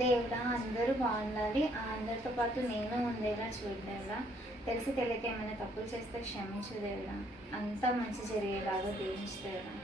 దేవుడా అందరూ బాగుండాలి, అందరితో పాటు నేను ఉండేలా చూడు దేవుడా. తెలిసి తెలియక ఏమైనా తప్పులు చేస్తే క్షమించు దేవుడా. అంతా మంచి జరిగేలాగా దీవించు దేవుడా.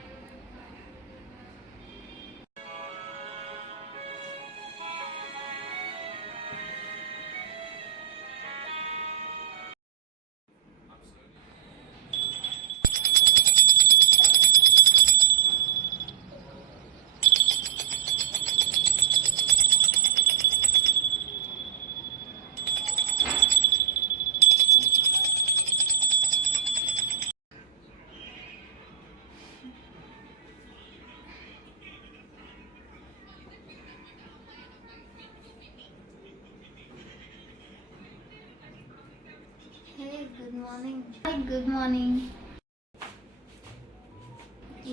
Good morning. Good morning.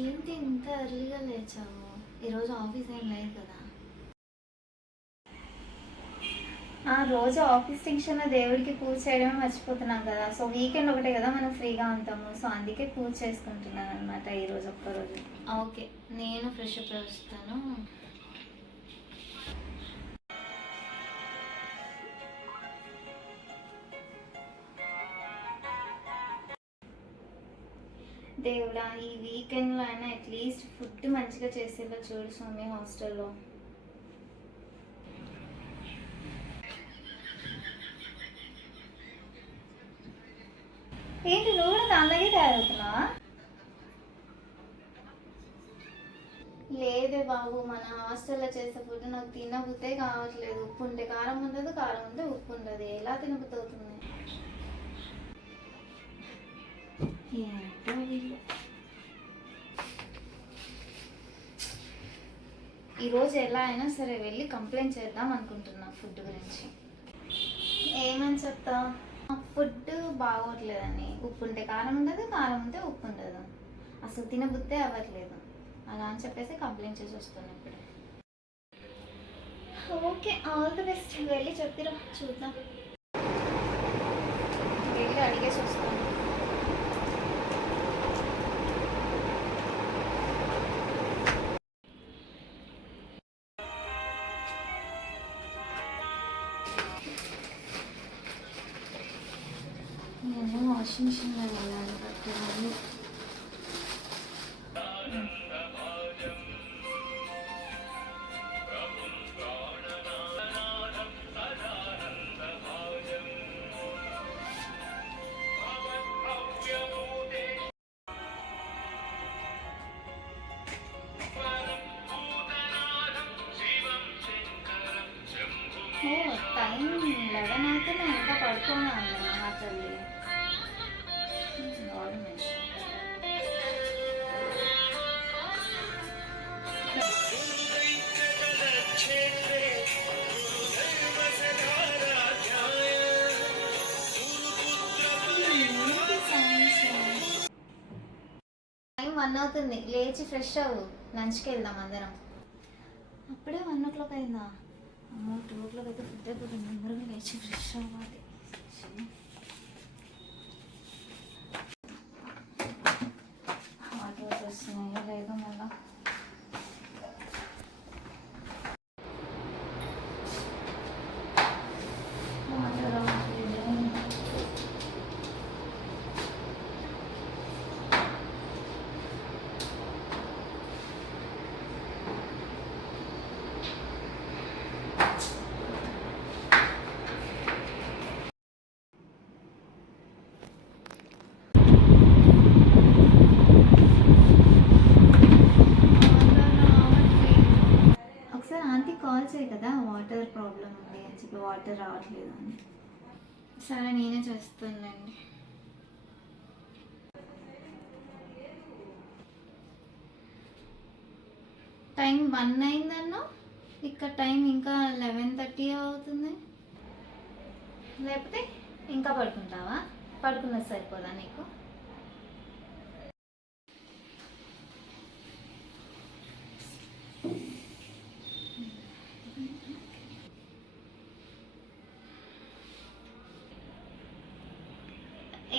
ఏంటి ఇంత ఎర్లీగా లేచావు? ఈరోజు ఆఫీస్ ఏం లేదు కదా? రోజు ఆఫీస్ టెన్షన్లో దేవుడికి పూజ చేయడమే మర్చిపోతున్నాం కదా. సో వీకెండ్ ఒకటే కదా మనం ఫ్రీగా ఉంటాము. సో అందుకే పూజ చేసుకుంటున్నాను అనమాట ఈరోజు ఒక్కరోజు. ఓకే, నేను ఫ్రెష్ అప్ వస్తాను. దేవుడా, ఈ వీకెండ్లో అయినా అట్లీస్ట్ ఫుడ్ మంచిగా చేసేలా చూడు స్వామి హాస్టల్లో. ఏంటి నువ్వు కూడా దానిలాగే తయారవుతున్నావా? లేదే బాబు, మన హాస్టల్లో చేసే ఫుడ్ నాకు తినబుద్దే కావట్లేదు. ఉప్పు ఉంటే కారం ఉండదు, కారం ఉంటే ఉప్పు ఉండదు. ఎలా తినబుద్దవుతుంది? ఏంటో వీళ్ళు. ఈరోజు ఎలా అయినా సరే వెళ్ళి కంప్లైంట్ చేద్దాం అనుకుంటున్నా ఫుడ్ గురించి. ఏమని చెప్తా? ఫుడ్ బాగోట్లేదని. ఉప్పు ఉంటే కారం ఉండదు, కారం ఉంటే ఉప్పు ఉండదు. అసలు తినబుద్దే అవ్వట్లేదు. అలా అని చెప్పేసి కంప్లైంట్ చేసి వస్తున్నాను ఇప్పుడు. Okay, all the best. వెళ్ళి చెప్పిరా, చూద్దాం. వెళ్ళి అడిగేసి వస్తాను. నేను వాషింగ్ మిషన్లో వెళ్ళాలి పట్టుకోవాలి. టైం 11 అయితే నేను ఇంకా పడుకోనా నా తల్లి. టైం 1 అవుతుంది. లేచి ఫ్రెష్ అవ్వు, లంచ్కి వెళ్దాం అందరం. అప్పుడే 1 o'clock అయిందా? అమ్మో, 2 o'clock అయితే ఫుడ్ అయిపోతుంది. అందరం లేచి ఫ్రెష్ అవ్వాలి. హాట్ వాటర్ వస్తున్నాయో లేదో మళ్ళా. కాల్ చేయి కదా, వాటర్ ప్రాబ్లం ఉంది అని చెప్పి, వాటర్ రావట్లేదు అని. సరే, నేనే చేస్తానండి. టైం 1 అయిందన్నా, ఇక్కడ టైం ఇంకా 11:30 అవుతుంది. లేకపోతే ఇంకా పడుకుంటావా? పడుకున్నది సరిపోదా నీకు?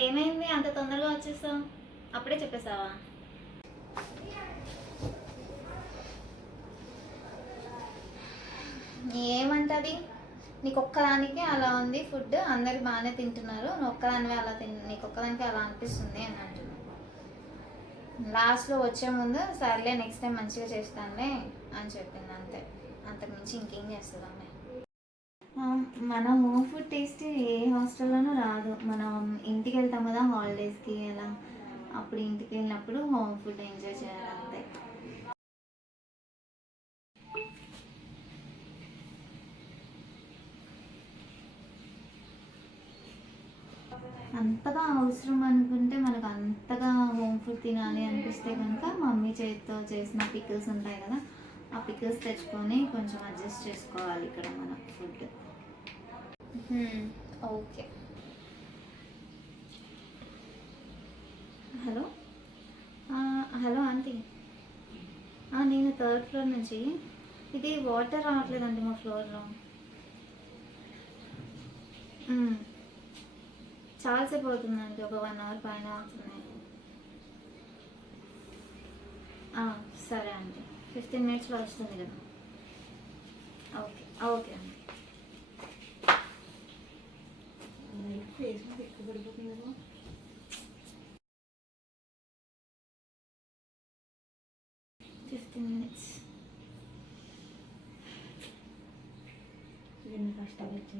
ఏమైంది అంత తొందరగా వచ్చేసావు? అప్పుడే చెప్పేసావా? ఏమంటది, నీకు ఒక్కదానికి అలా ఉంది ఫుడ్, అందరు బాగానే తింటున్నారు, నువ్వు ఒక్కదానివే అలా నీకు ఒక్కదానికే అలా అనిపిస్తుంది అని అంటున్నాను. లాస్ట్లో వచ్చే ముందు సర్లే నెక్స్ట్ టైం మంచిగా చేస్తానులే అని చెప్పింది, అంతే. అంతకుమించి ఇంకేం చేస్తుంది అమ్మాయి. మన హోమ్ ఫుడ్ టేస్ట్ ఏ హాస్టల్లోనూ రాదు. మనం ఇంటికి వెళ్తాం కదా హాలిడేస్కి అలా, అప్పుడు ఇంటికి వెళ్ళినప్పుడు హోమ్ ఫుడ్ ఎంజాయ్ చేయాలి అంతే. అంతగా అవసరం అనుకుంటే, మనకు అంతగా హోమ్ ఫుడ్ తినాలి అనిపిస్తే కనుక మమ్మీ చేతితో చేసిన పికిల్స్ ఉంటాయి కదా, ఆ పికిల్స్ తెచ్చుకొని కొంచెం అడ్జస్ట్ చేసుకోవాలి ఇక్కడ మన food. Okay. Hello hello aunty, నేను 3rd ఫ్లోర్ నుంచి, ఇది వాటర్ రావట్లేదండి మా ఫ్లోర్లో. చాలాసేపు అవుతుందండి, ఒక 1 అవర్ పైన అవుతుంది. సరే అండి, 15 మినిట్స్లో వస్తుంది కదా. ఓకే ఓకే అండి. ఎక్కువ పడిపోతుంది. 15 minutes. కష్టపడి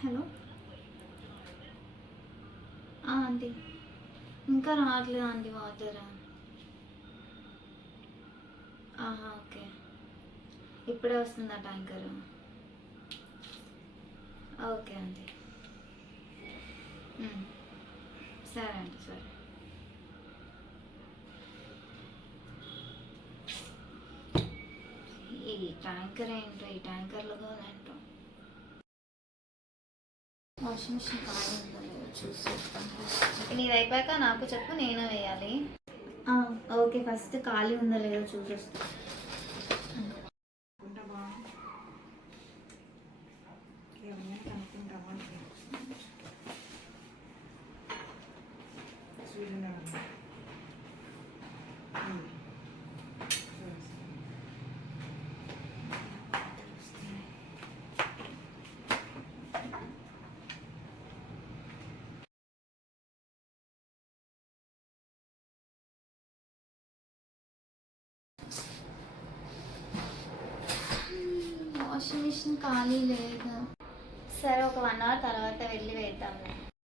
హలో ఆంటీ, ఇంకా రావట్లేదు ఆంటీ వాటర్. ఓకే, ఇప్పుడే వస్తుందా ట్యాంకర్? Okay aunty. సరే ఆంటీ, సరే. ఈ ట్యాంకర్ ఏంటో, ఈ ట్యాంకర్లో ఏంటో. వాషింగ్ మిషన్ ఖాళీ ఉందో లేదో చూసి నీది అయిపోయాక నాకు చెప్పు, నేను వేయాలి. ఓకే, ఫస్ట్ ఖాళీ ఉందో లేదో చూసి వస్తా. వాషింగ్ మిషన్ ఖాళీ లేదు. సరే, ఒక 1 అవర్ తర్వాత వెళ్ళి వేద్దాంలే.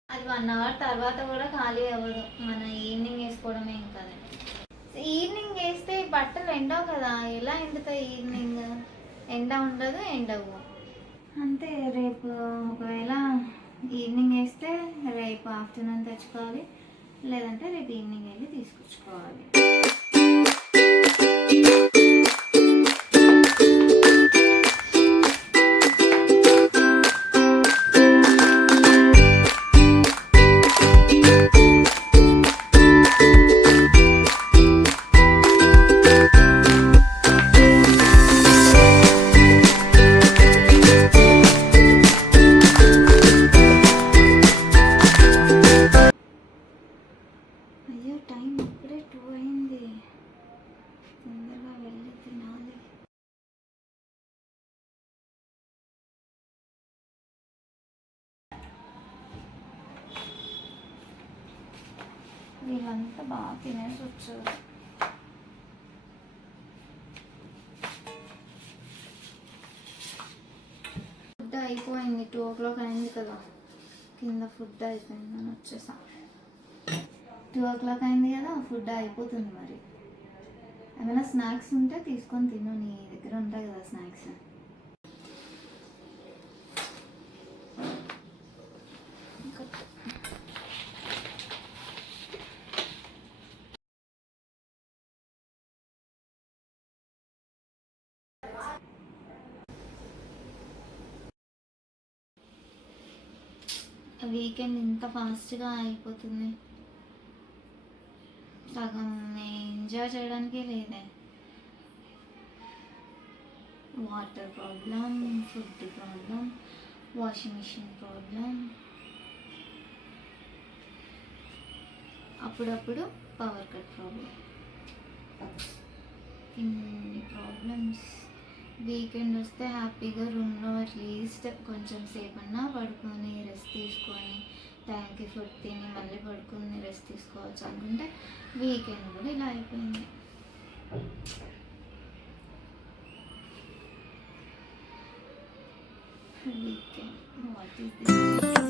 అది 1 అవర్ తర్వాత కూడా ఖాళీ అవ్వదు, మన ఈవినింగ్ వేసుకోవడమే ఇంకా. ఈవినింగ్ వేస్తే బట్టలు ఎండవు కదా, ఎలా ఎండుతాయి? ఈవినింగ్ ఎండ ఉండదు, ఎండవు అంతే. రేపు ఒకవేళ ఈవినింగ్ వేస్తే రేపు ఆఫ్టర్నూన్ తెచ్చుకోవాలి, లేదంటే రేపు ఈవినింగ్ వెళ్ళి తీసుకొచ్చుకోవాలి. వీళ్ళంతా బాగా తినేసి వచ్చారు. ఫుడ్ అయిపోయింది, 2 o'clock అయింది కదా, కింద ఫుడ్ అయిపోయింది అని వచ్చేసా. 2 o'clock అయింది కదా, ఫుడ్ అయిపోతుంది మరి. ఏమైనా స్నాక్స్ ఉంటే తీసుకొని తిను, నీ దగ్గర ఉంటాయి కదా స్నాక్స్. వీకెండ్ ఇంత ఫాస్ట్గా అయిపోతుంది, సగం ఎంజాయ్ చేయడానికే లేదే. Water problem, food problem, washing machine problem, అప్పుడప్పుడు పవర్ కట్ ప్రాబ్లం, ఇన్ని ప్రాబ్లమ్స్. వీకెండ్ వస్తే హ్యాపీగా రూమ్లో అట్లీస్ట్ కొంచెం సేపు అన్నా పడుకొని రెస్ట్ తీసుకొని టైంకి ఫుడ్ తిని మళ్ళీ పడుకొని రెస్ట్ తీసుకోవచ్చు అనుకుంటే వీకెండ్ కూడా ఇలా అయిపోయింది. Weekend what is this?